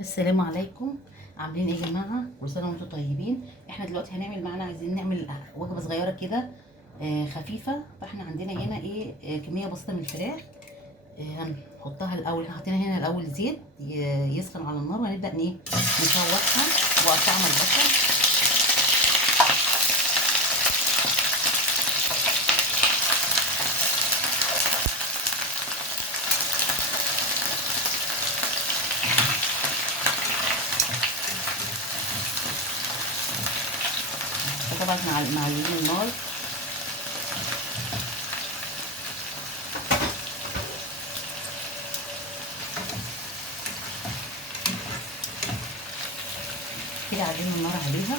السلام عليكم. عاملين ايه يا جماعه؟ كل سنه وانتم طيبين. احنا دلوقتي هنعمل معانا، عايزين نعمل وجبه صغيره كده خفيفه. فاحنا عندنا هنا ايه، كميه بسيطه من الفراخ. هنحطها الاول، احنا حاطين هنا الاول زيت يسخن على النار، وهنبدا ايه نشوحها وقطعنا البصل. فطبعا احنا معليين النار. كده علينا النار عليها.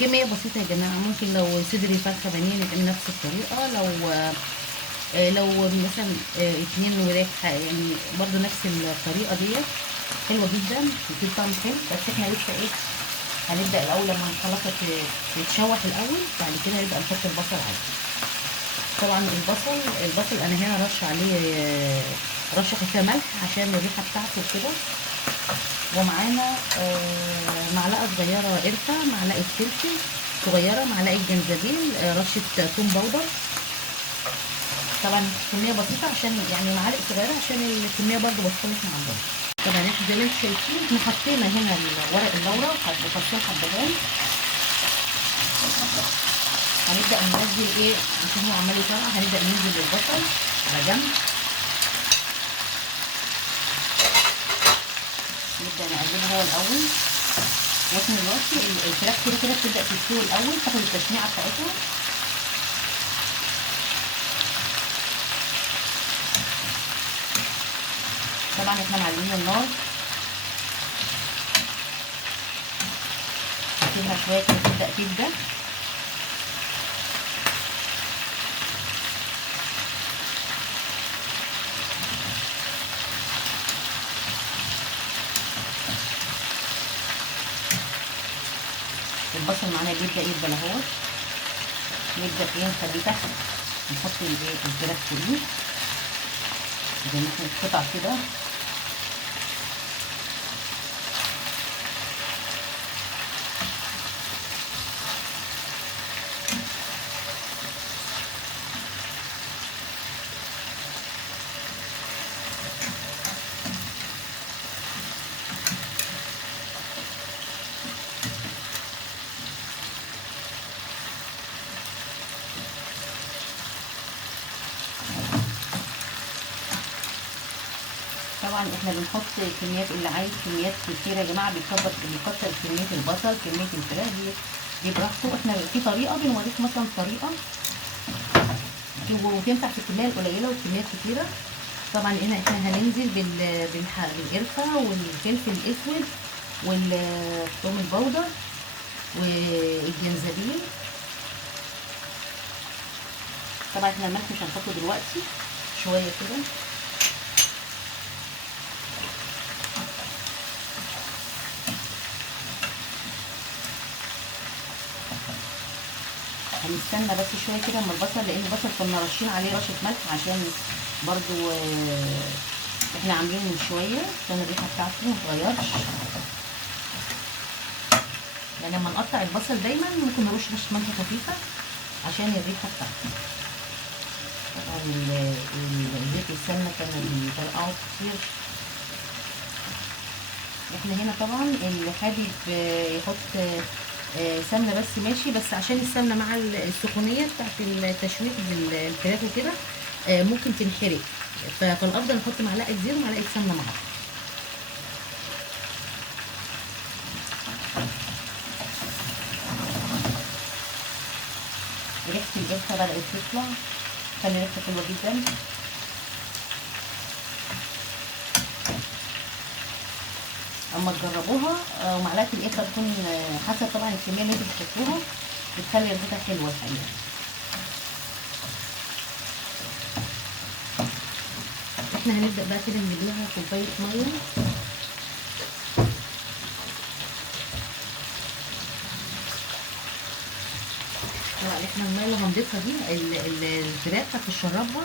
كمية بسيطة يا جماعة. ممكن لو صدري فرخة بانيه نعمل نفس الطريقة، لو مثلا اتنين وراك يعني برضو نفس الطريقة ديت حلوة جدا وفي طعم حلو. بس احنا لسه ايه، هنبدأ الأول لما الخلطة تتشوح الأول، بعد كده نبدأ نحط البصل عليه. طبعا البصل أنا هنا رش عليه رشة خفيفة ملح عشان الريحة بتاعته وكده. ومعانا معلقة صغيرة قرفة، معلقة فلفل صغيرة، معلقة جنزبيل، رشة توم باودر. طبعا كمية بسيطة عشان يعني معالق صغيرة عشان الكمية برضو بتختلف مع بعض. طبعا احنا زي ما انتم شايفين احنا حطينا هنا ورق اللورا وفصين حبهان. هنبدأ ننزل ايه عشان هو عمال يطلع، هنبدأ ننزل بالبصل على جنب. نبدأ نقلبه هو الأول، واحنا دلوقتي الفراخ كده كده بتبدأ تستوي الأول، تاخد التشميعة بتاعتها. طبعا احنا معلقين النار، نسيبها شويه كده تبدا تبدا. البصل معانا بيبدا يدبل اهو، نبدا ايه نخليه تحت، نحط الايه الفراخ فيه زي ما احنا قطع كده. طبعا احنا بنحط كميات، اللي عايز كميات كتيره يا جماعه بيكتر كميه البصل، كميه الفراخ دي براحته. احنا في طريقه بنوريكم مثلا طريقه وتنفع في الكميه القليله والكميات كتيره. طبعا هنا احنا هننزل بالقرفه والفلفل الاسود والثوم البودر والجنزبيل. طبعا احنا الملح مش هنحطه دلوقتي، شويه كده. هنستنى بس شويه كده اما البصل، لان البصل كنا رشين عليه رشه ملح عشان برضو احنا عاملينه من شويه عشان الريحه بتاعته ما تتغيرش. يعني لما نقطع البصل دايما ممكن نرش رشه ملح خفيفه عشان الريحه بتاعته. طبعا زيت السمنه كانوا بيطرقعوا كتير. احنا هنا طبعا اللي حابب يحط سمنه بس ماشي، بس عشان السمنه مع السخونيه بتاعت التشويح بالفراخ وكده ممكن تنحرق، فالافضل نحط معلقه زيت ومعلقه سمنه مع بعض. ريحه القرفه بدات تطلع، خلي ريحتها حلوه جدا. اما تجربوها ومعلقه القرفه تكون حسب طبعا الكميه اللي انتوا بتحطوها، بتخلي ريحتها حلوه الحقيقه. احنا هنبدا بقى كده نجيب لها كوبايه ميه. احنا الميه اللي هنضيفها دي الفراخ هتشربها،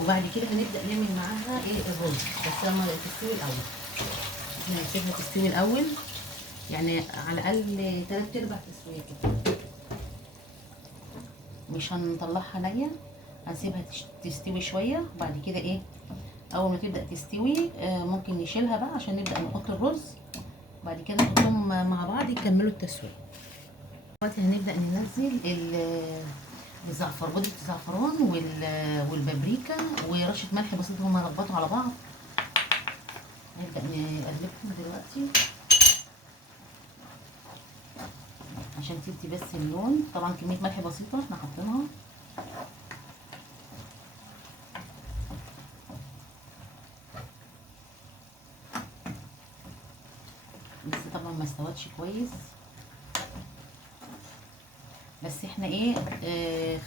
وبعد كده هنبدا نعمل معاها ايه الرز، بس لما تستوي الاول. احنا هنسيبها تستوي الاول، يعني على الاقل 3/4 تسويه كده، مش هنطلعها نيه، هنسيبها تستوي شويه. وبعد كده ايه اول ما تبدا تستوي ممكن نشيلها بقى عشان نبدا نحط الرز، بعد كده نحطهم مع بعض يكملوا التسويه. دلوقتي هنبدا ننزل الزعفر، بودره الزعفران والبابريكا ورشه ملح بسيطه، هما يربطوا على بعض. نبدا نقلبهم دلوقتي عشان تدي بس اللون. طبعا كميه ملح بسيطه احنا حاطينها. لسه طبعا ما استوتش كويس، بس احنا ايه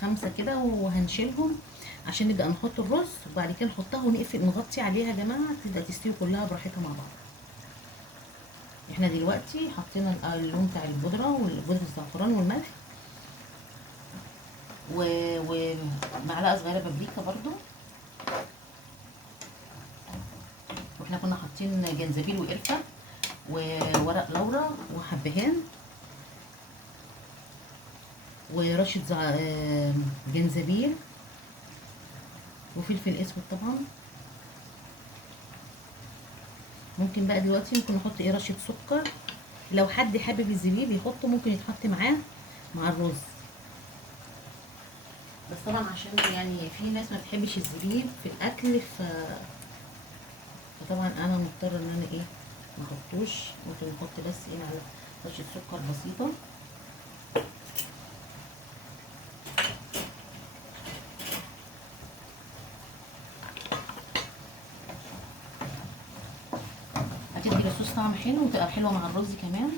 5 كده وهنشيلهم عشان نبدا نحط الرز، وبعد كده نحطها ونقفل نغطي عليها يا جماعه تبدا تستوي كلها براحتها مع بعض. احنا دلوقتي حطينا اللون بتاع البودره والبودره الزعفران والملح ومعلقه صغيره بابريكا برضو، واحنا كنا حاطين جنزبيل وقرفه وورق لورا وحبهان ورشه جنزبيل وفلفل اسود طبعا. ممكن بقى دلوقتي ممكن نحط ايه رشه سكر، لو حد حابب الزبيب يحطه ممكن يتحط معاه مع الرز، بس طبعا عشان يعني في ناس ما بتحبش الزبيب في الاكل فطبعا انا مضطره ان انا ايه ما احطوش. ممكن نحط بس ايه على رشه سكر بسيطه. هتدي للصوص طعم حلو وتبقى حلوه مع الرز كمان.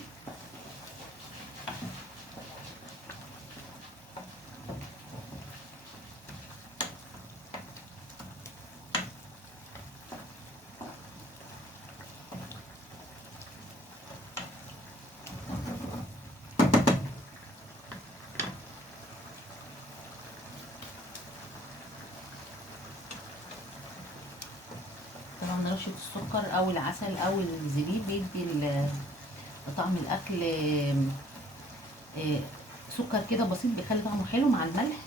طبعا رشه السكر او العسل او الزبيب بيدي طعم الاكل سكر كده بسيط بيخلي طعمه حلو مع الملح.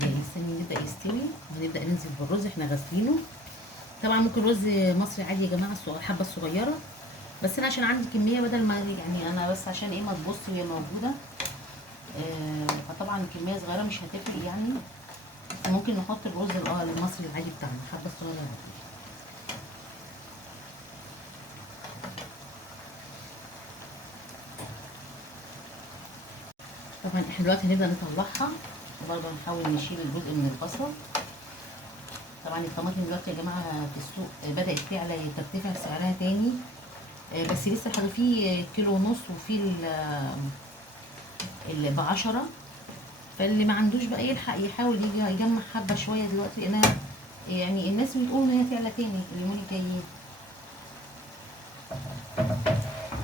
لسه نبدا يستوي ونبدا ننزل بالرز احنا غاسلينه. طبعا ممكن رز مصري عادي يا جماعه الحبه الصغيره، بس انا عشان عندي كميه بدل ما يعني انا بس عشان ايه ما تبص وهي موجوده فطبعا كميه صغيره مش هتفرق يعني، بس ممكن نحط الرز المصري العادي بتاعنا حبه صغيره. طبعا احنا دلوقتي هنبدا نطلعها، وبرضه نحاول نشيل الجزء من البصل. طبعا الطماطم دلوقتي يا جماعه في السوق بدات تعلى ترتفع سعرها تاني، بس لسه حاجه في كيلو ونص وفي اللي ب10، فاللي ما عندوش بقى يلحق يحاول يجي يجمع حبه شويه دلوقتي لانها يعني الناس بتقول ان هي تعلى تاني اليومين الجايين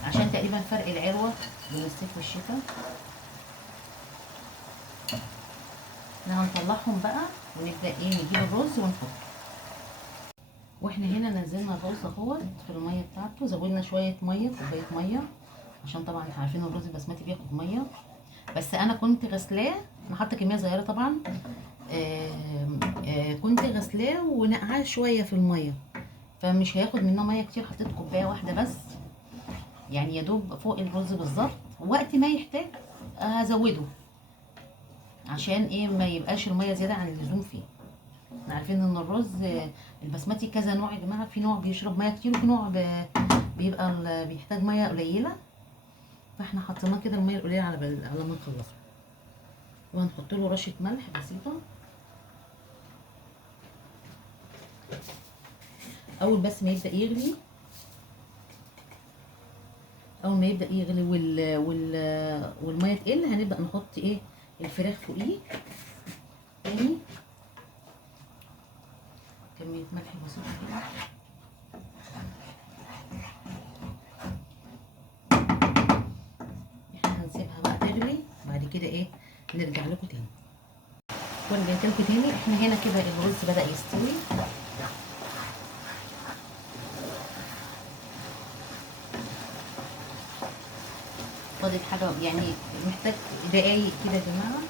عشان تقريبا فرق العروه بين الصيف والشتاء. احنا هنطلعهم بقى ونبدا ايه نجيب الرز ونحطه. واحنا هنا نزلنا الرز اهوت في الميه بتاعته، زودنا شويه ميه كوبايه ميه عشان طبعا انتوا عارفين الرز البسمتي بياخد ميه، بس انا كنت غسلاه. انا حاطه كميه صغيره طبعا. كنت غسلاه ونقعاه شويه في الميه، فمش هياخد منه ميه كتير. حطيت كوبايه واحده بس، يعني يا دوب فوق الرز بالظبط. وقت ما يحتاج هزوده عشان ايه ما يبقاش الميه زياده عن اللزوم فيه. احنا عارفين ان الرز البسمتي كذا نوع يا جماعه، في نوع بيشرب ميه كتير وفي نوع بيبقى بيحتاج ميه قليله، فاحنا حطيناه كده الميه القليله على ما نخلصه. وهنحط له رشه ملح بسيطه اول بس ما يبدا يغلي. اول ما يبدا يغلي والميه تقل هنبدا نحط ايه الفراخ فوقيه تاني، كميه ملح بسيطه كده. كده ايه نرجع لكم تاني. ورجعت لكم تاني. احنا هنا كده الرز بدأ يستوي. فاضل حاجه يعني، محتاج دقايق كده يا جماعه.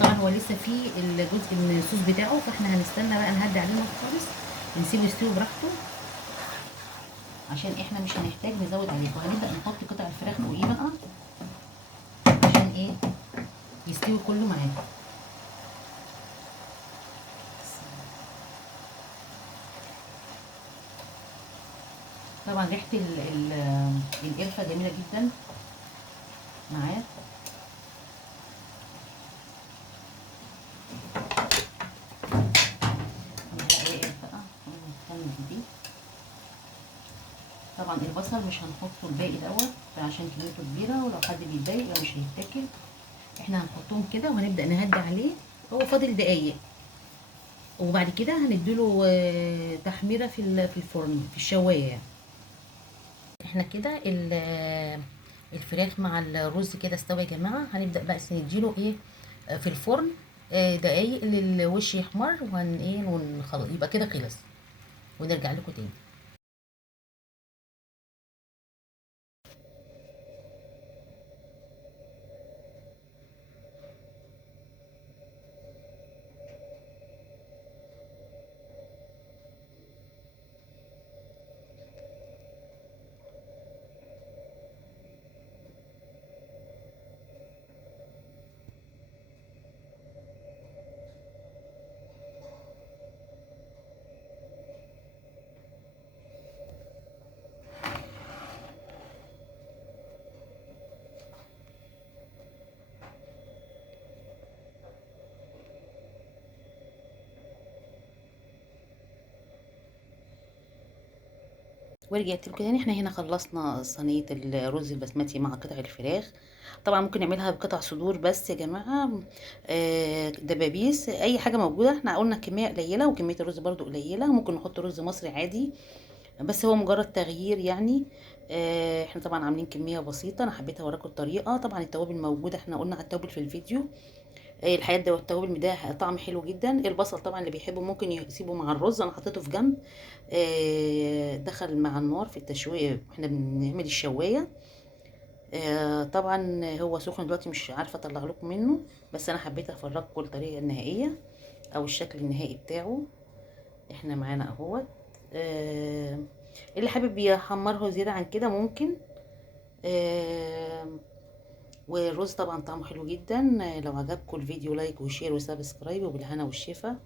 طبعا هو لسه فيه الجزء من الصوص بتاعه، فاحنا هنستنى بقى نهدي عليه خالص، نسيبه يستوي براحته، عشان احنا مش هنحتاج نزود عليه. وهنبدا نحط قطع الفراخ فوقيه بقى، عشان ايه يستوي كله معانا. طبعا ريحه القرفه جميله جدا معاه. معلقه قرفه ونهتم بيه. طبعا البصل مش هنحطه الباقي دوت عشان كميته كبيره، ولو حد بيتضايق يبقى مش هيتاكل. احنا هنحطهم كده وهنبدا نهدي عليه. هو فاضل دقايق، وبعد كده هنديله تحميره في الفرن في الشوايه يعني. احنا كده الفراخ مع الرز كده استوى يا جماعه. هنبدا بقى نديله ايه في الفرن دقايق للوش يحمر، وهن ايه يبقى كده خلص، ونرجع لكم تاني. ورجعت لكم تاني. احنا هنا خلصنا صينيه الرز البسمتي مع قطع الفراخ. طبعا ممكن نعملها بقطع صدور بس يا جماعه، دبابيس، اي حاجه موجوده. احنا قلنا كميه قليله وكميه الرز برضو قليله، ممكن نحط رز مصري عادي، بس هو مجرد تغيير يعني. احنا طبعا عاملين كميه بسيطه، انا حبيت اوريكم الطريقه. طبعا التوابل موجوده، احنا قلنا على التوابل في الفيديو. الحقيقه ده والتوابل مديها طعم حلو جدا. البصل طبعا اللي بيحبه ممكن يسيبه مع الرز، انا حطيته في جنب. دخل مع النار في التشويه، احنا بنعمل الشوايه. طبعا هو سخن دلوقتي، مش عارفه اطلع لكم منه، بس انا حبيت افرجكم الطريقه النهائيه او الشكل النهائي بتاعه. احنا معانا اهوت. اللي حابب يحمره زياده عن كده ممكن. آه والرز طبعا طعمه حلو جدا. لو عجبكم الفيديو لايك وشير وسبسكرايب، وبالهنا والشفا.